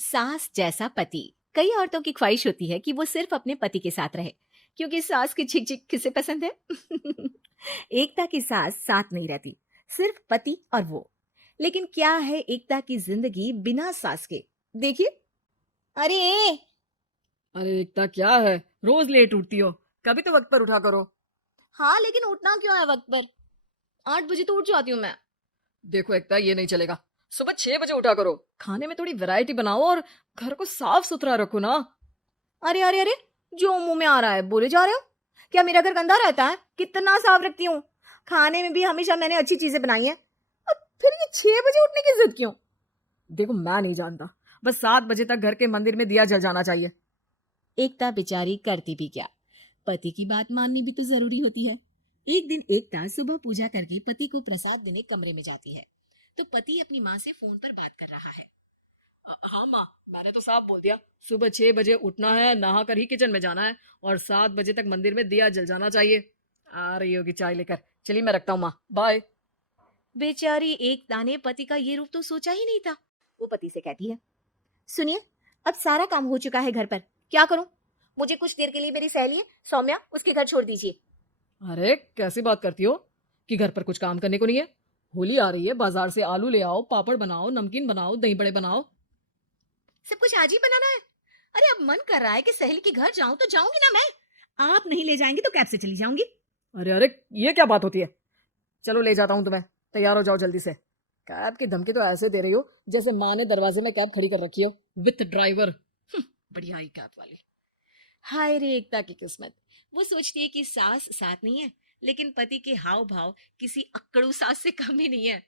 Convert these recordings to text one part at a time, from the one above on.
सास जैसा पति। कई औरतों की ख्वाहिश होती है कि वो सिर्फ अपने पति के साथ रहे, क्योंकि सास की चिक चिक किसे पसंद है। एकता की सास साथ नहीं रहती, सिर्फ पति और वो। लेकिन क्या है एकता की जिंदगी बिना सास के? देखिए। अरे, अरे एकता क्या है, रोज लेट उठती हो। कभी तो वक्त पर उठा करो। हाँ लेकिन उठना क्यों है वक्त पर? 8 बजे तो उठ जाती हूँ मैं। देखो एकता, ये नहीं चलेगा। सुबह 6 बजे उठा करो। खाने में थोड़ी वैरायटी बनाओ और घर को साफ सुथरा रखो ना। अरे अरे अरे, जो मुंह में आ रहा है बोले जा रहे हो। क्या मेरा घर गंदा रहता है? कितना साफ रखती हूँ। खाने में भी हमेशा मैंने अच्छी चीजें बनाई हैं। और फिर ये 6 बजे उठने की जिद क्यों? देखो, मैं नहीं जानता। बस 7 बजे तक घर के मंदिर में दिया जल जाना चाहिए। एकता बेचारी करती भी क्या, पति की बात माननी भी तो जरूरी होती है। एक दिन एकता सुबह पूजा करके पति को प्रसाद देने कमरे में जाती है, तो पति अपनी माँ से फोन पर बात कर रहा है। हाँ माँ, मैंने तो साफ बोल दिया। सुबह 6 बजे उठना है, नहा कर ही किचन में जाना है और 7 बजे तक मंदिर में दिया जल जाना चाहिए। आ रही होगी चाय लेकर। चलिए मैं रखता हूँ माँ, बाय। बेचारी एकता ने पति का ये रूप तो सोचा ही नहीं था। वो पति से कहती है, सुनिए, अब सारा काम हो चुका है घर पर, क्या करूं? मुझे कुछ देर के लिए मेरी सहेली है सौम्या, उसके घर छोड़ दीजिए। अरे कैसी बात करती हो कि घर पर कुछ काम करने को नहीं है। होली आ रही है, बाजार से आलू ले आओ, पापड़ बनाओ, नमकीन बनाओ, दही बड़े बनाओ। सब कुछ आज ही बनाना है? अरे अब मन कर रहा है कि सहेली के घर जाऊं तो जाऊंगी ना मैं। आप नहीं ले जाएंगे तो कैब से चली जाऊंगी। अरे अरे, ये क्या बात होती है। चलो ले जाता हूँ तुम्हें। तैयार हो जाओ जल्दी से। कैब की धमकी तो ऐसे दे रही हो जैसे माँ ने दरवाजे में कैब खड़ी कर रखी हो, विथ ड्राइवर। बढ़िया ही कैब वाली। हाय रे एकता की किस्मत। वो सोचती है कि सास साथ नहीं है, लेकिन पति के हाव भाव किसी अक्कड़ू सास से कम ही नहीं है।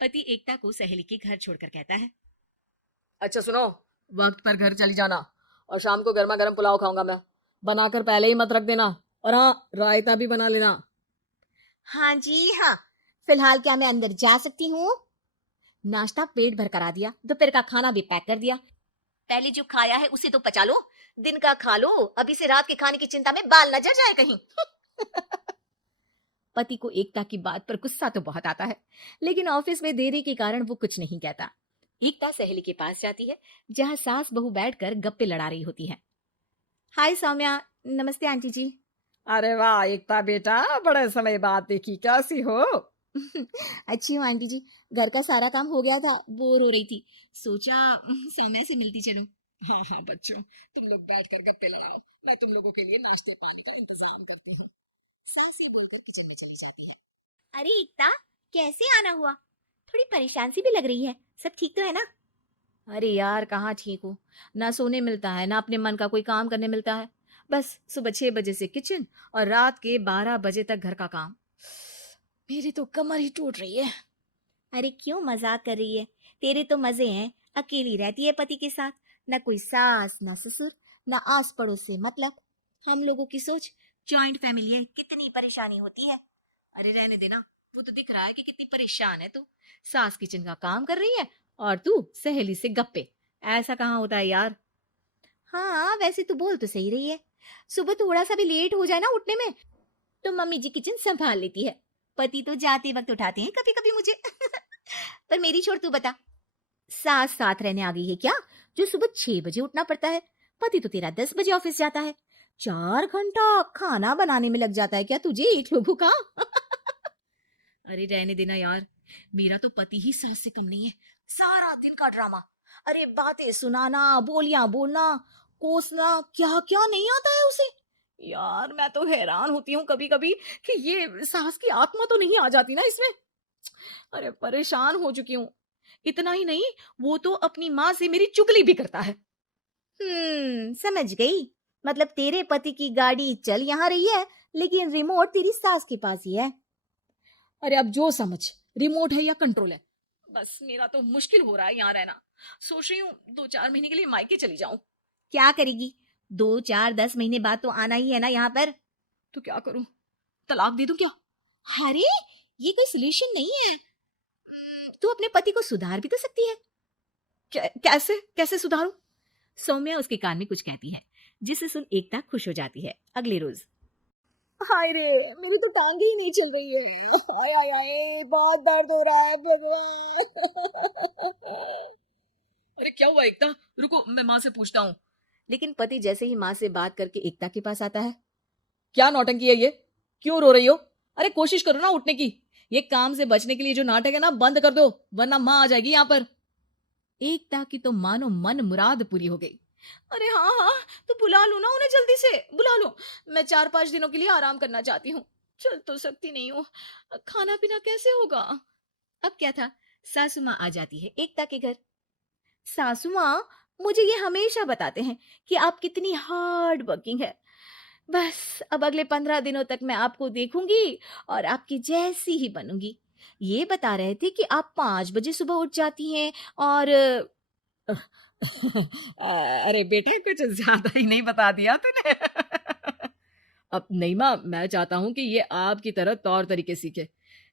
पति एकता को सहेली के घर छोड़कर कहता है, अच्छा सुनो, वक्त पर घर चली जाना और शाम को गर्मा गर्म पुलाव खाऊंगा मैं। बनाकर पहले ही मत रख देना। और हाँ, रायता भी बना लेना। हाँ जी हाँ। फिलहाल क्या मैं अंदर जा सकती हूँ? नाश्ता पेट भर करा दिया, दोपहर का खाना भी पैक कर दिया। पहले जो खाया है उसे तो पचा लो, दिन का खा लो, अभी से रात के खाने की चिंता में बाल न जल जाए कहीं। पति को एकता की बात पर गुस्सा तो बहुत आता है, लेकिन ऑफिस में देरी के कारण वो कुछ नहीं कहता। एकता सहेली के पास जाती है, जहां सास बहू बैठकर गप्पे लड़ा रही होती है। हाय सौम्या। नमस्ते आंटी जी। अरे वाह एकता बेटा, बड़े समय बाद देखी, कैसी हो। अच्छी हूँ आंटी जी। घर का सारा काम हो गया था, बोर हो रही थी, सोचा सौम्या से मिलती चलूं। हाँ हाँ बच्चों, तुम लोग बैठकर गप्पे लड़ाओ। मैं तुम लोगों के लिए नाश्ते पानी का इंतजाम करते हैं। सास से बोलकर किचन में चली जाती है। अरे एकता, कैसे आना हुआ? थोड़ी परेशान सी भी लग रही है, सब ठीक तो है ना? अरे यार कहाँ ठीक हूँ। ना सोने मिलता है, ना अपने मन का कोई काम करने मिलता है। बस सुबह 6 बजे से किचन और रात के 12 बजे तक घर का काम। मेरी तो कमर ही टूट रही है। अरे क्यों मजाक कर रही है? तेरे तो मजे हैं। अकेली रहती है पति के साथ, ना कोई सास ना ससुर, ना आस पड़ोस से मतलब। हम लोगों की सोच, जॉइंट फैमिली है, कितनी परेशानी होती है। अरे रहने देना, वो तो दिख रहा है कि कितनी परेशान है तू। सास किचन का काम कर रही है और तू सहेली से गप्पे। ऐसा कहाँ होता है यार। हाँ वैसे तू बोल तो सही रही है। सुबह थोड़ा सा भी लेट हो जाए ना उठने में, तो मम्मी जी किचन संभाल लेती है। पति तो जाते वक्त उठाते हैं कभी कभी मुझे। पर मेरी छोड़, तू बता, सास साथ रहने आ गई है क्या, जो सुबह 6 बजे उठना पड़ता है? पति तो तेरा 10 बजे ऑफिस जाता है। 4 घंटा खाना बनाने में लग जाता है क्या तुझे एक लोगों का? अरे रहने देना यार, मेरा तो पति ही सास से कम नहीं है। सारा दिन का ड्रामा। अरे बातें सुनाना, बोलियां बोलना, कोसना, क्या क्या नहीं आता है उसे। यार मैं तो हैरान होती हूँ कभी कभी कि ये सास की आत्मा तो नहीं आ जाती ना इसमें। अरे परेशान हो चुकी हूँ। इतना ही नहीं, वो तो अपनी माँ से मेरी चुगली भी करता है। समझ गई। मतलब तेरे पति की गाड़ी चल यहाँ रही है, लेकिन रिमोट तेरी सास के पास ही है। अरे अब जो समझ, रिमोट है या कंट्रोल है। बस मेरा तो मुश्किल हो रहा है यहाँ रहना। सोच रही हूँ 2-4 महीने के लिए मायके चली जाऊं। क्या करेगी? 2 4 10 महीने बाद तो आना ही है ना यहाँ पर। तो क्या करूं, तलाक दे दूं क्या। अरे ये कोई सोल्यूशन नहीं है। तू अपने पति को सुधार भी तो सकती है। कैसे कैसे सुधारूं। सौम्या उसके कान में कुछ कहती है, जिसे सुन एकता खुश हो जाती है। अगले रोज, हाय रे, मेरी तो टांग ही नहीं चल रही है। हाय हाय हाय, बहुत दर्द हो रहा है भगवान। अरे क्या हुआ एकता, रुको मैं माँ से पूछता हूँ। लेकिन पति जैसे ही माँ से बात करके एकता के पास आता है। क्या नौटंकी है ये, क्यों रो रही हो? अरे कोशिश करो ना उठने की। ये काम से बचने के लिए जो नाटक है ना बंद कर दो, वरना माँ आ जाएगी यहाँ पर। एकता की तो मानो मन मुराद पूरी हो गई। अरे हाँ हाँ, तो बुला लो ना उन्हें, जल्दी से बुला लो। मैं 4-5 दिनों के लिए आराम करना चाहती हूँ। चल तो सकती नहीं हूँ, खाना पीना कैसे होगा? अब क्या था, सासू माँ आ जाती है एकता के घर। सासू माँ, मुझे ये हमेशा बताते हैं कि आप कितनी हार्ड वर्किंग है। बस अब अगले 15 दिनों तक मैं आपको देखूंगी और आपकी जैसी ही बनूंगी। ये बता रहे थे कि आप 5 बजे सुबह उठ जाती हैं और अरे बेटा कुछ ज्यादा ही नहीं बता दिया तूने। अब नहीं माँ, मैं चाहता हूँ कि ये आपकी तरह तौर तरीके सीखे,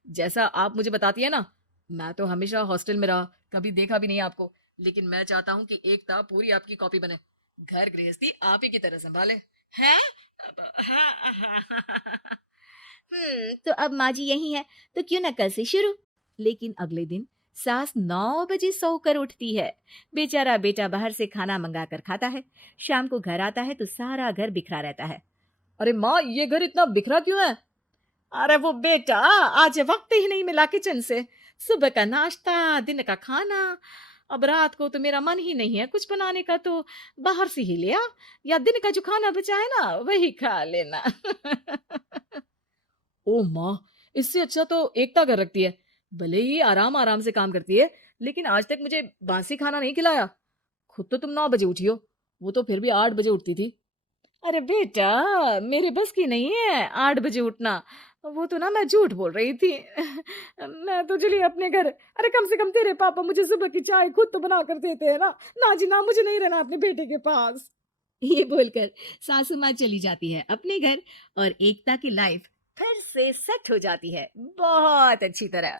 जैसा आप मुझे बताती है ना। मैं तो हमेशा हॉस्टल में रहा, कभी देखा भी नहीं आपको, लेकिन मैं चाहता हूँ कि एकता पूरी आपकी कॉपी बने, घर गृहस्थी आप ही की तरह संभाले। हैं? तो अब माँ जी यही है, तो क्यों ना कल से शुरू। लेकिन अगले दिन सास 9 बजे सोकर उठती है। बेचारा बेटा बाहर से खाना मंगा कर खाता है। शाम को घर आता है तो सारा घर बिखरा रहता है। अरे माँ, ये घर इतना बिखरा क्यों है? अरे वो बेटा, आज वक्त ही नहीं मिला किचन से। सुबह का नाश्ता, दिन का खाना, अब रात को तो मेरा मन ही नहीं है कुछ बनाने का, तो बाहर से ही ले आ, या दिन का जो खाना बचा है ना वही खा लेना। ओ माँ, इससे अच्छा तो एकता कर रखती है। भले ही आराम आराम से काम करती है, लेकिन आज तक मुझे बासी खाना नहीं खिलाया। खुद तो तुम 9 बजे उठी हो, वो तो फिर भी 8 बजे उठती थी। अरे बेटा, मेरे बस की नहीं है 8 बजे उठना। वो तो ना मैं झूठ बोल रही थी। मैं तो चली अपने घर। अरे कम से कम तेरे पापा मुझे सुबह की चाय खुद तो बना कर देते हैं ना। ना जी ना, मुझे नहीं रहना अपने बेटे के पास। ये बोलकर सासू माँ चली जाती है अपने घर और एकता की लाइफ फिर से सेट हो जाती है बहुत अच्छी तरह।